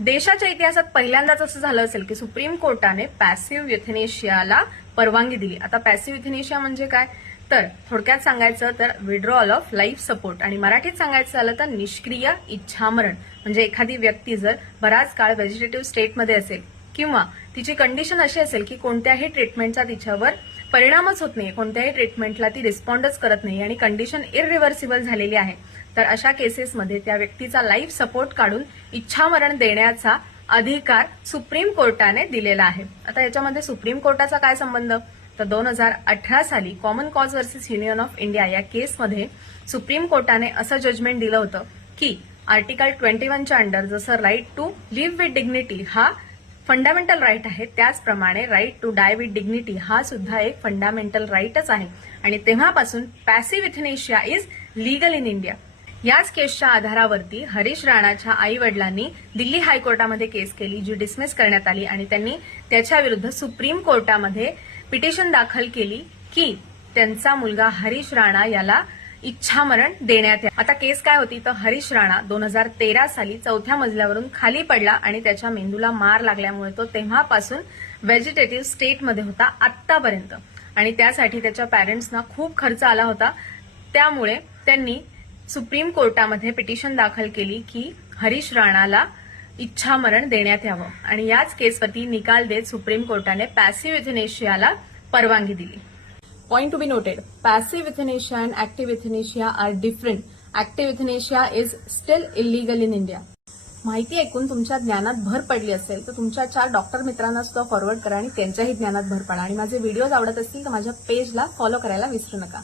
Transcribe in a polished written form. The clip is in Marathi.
देशाच्या इतिहासात पहिल्यांदाच असं झालं असेल की सुप्रीम कोर्टाने पॅसिव्ह युथेनेशियाला परवानगी दिली. आता पॅसिव्ह युथेनेशिया म्हणजे काय, तर थोडक्यात सांगायचं तर विड्रॉल ऑफ लाईफ सपोर्ट आणि मराठीत सांगायचं झालं तर निष्क्रिय इच्छामरण. म्हणजे एखादी व्यक्ती जर बराच काळ व्हेजिटेटिव्ह स्टेटमध्ये असेल किंवा तिची कंडिशन अशी असेल की कोणत्याही ट्रीटमेंटचा तिच्यावर परिणामच होत नाही, कोणत्याही ट्रीटमेंटला ती रिस्पॉन्डच करत नाही आणि कंडिशन इरिव्हर्सिबल झालेली आहे, तर अशा केसेसमध्ये त्या व्यक्तीचा लाईफ सपोर्ट काढून इच्छामरण देण्याचा अधिकार सुप्रीम कोर्टाने दिलेला आहे. आता याच्यामध्ये सुप्रीम कोर्टाचा काय संबंध, तर 2018 साली common cause versus union of India या केसमध्ये सुप्रीम कोर्टाने असं जजमेंट दिलं होतं की आर्टिकल 21च्या अंडर जसं right to live with dignity हा फंडामेंटल राईट आहे, त्याचप्रमाणे right to die with dignity हा सुद्धा एक फंडामेंटल राईटच आहे आणि तेव्हापासून passive euthanasia is legal in India. याच केसच्या आधारावरती हरीश राणाच्या आई वडिलांनी दिल्ली हायकोर्टामध्ये केस केली, जी डिसमिस करण्यात आली आणि त्यांनी त्याच्याविरुद्ध सुप्रीम कोर्टामध्ये पिटिशन दाखल केली की त्यांचा मुलगा हरीश राणा याला इच्छामरण देण्यात यावे. आता केस काय होती, तर हरीश राणा 2013 साली 4थ्या मजल्यावरून खाली पडला आणि त्याच्या मेंदूला मार लागल्यामुळे तो तेव्हापासून व्हेजिटेटिव्ह स्टेटमध्ये होता आत्तापर्यंत आणि त्यासाठी त्याच्या पॅरेंट्सना खूप खर्च आला होता. त्यामुळे त्यांनी सुप्रीम कोर्टामध्ये पिटिशन दाखल केली की हरीश राणाला इच्छामरण देण्यात यावं आणि याच केसवरती निकाल देत सुप्रीम कोर्टाने पॅसिव्ह युथेनेशियाला परवानगी दिली. Point to be noted, passive euthanasia and active euthanasia are different. Active euthanasia is still illegal in India. माहिती ऐकून तुमच्या ज्ञानात भर पडली असेल तर तुमच्या 4 डॉक्टर मित्रांना सुद्धा फॉरवर्ड करा आणि त्यांच्याही ज्ञानात भर पडा आणि माझे व्हिडिओज आवडत असतील तर माझ्या पेजला फॉलो करायला विसरू नका.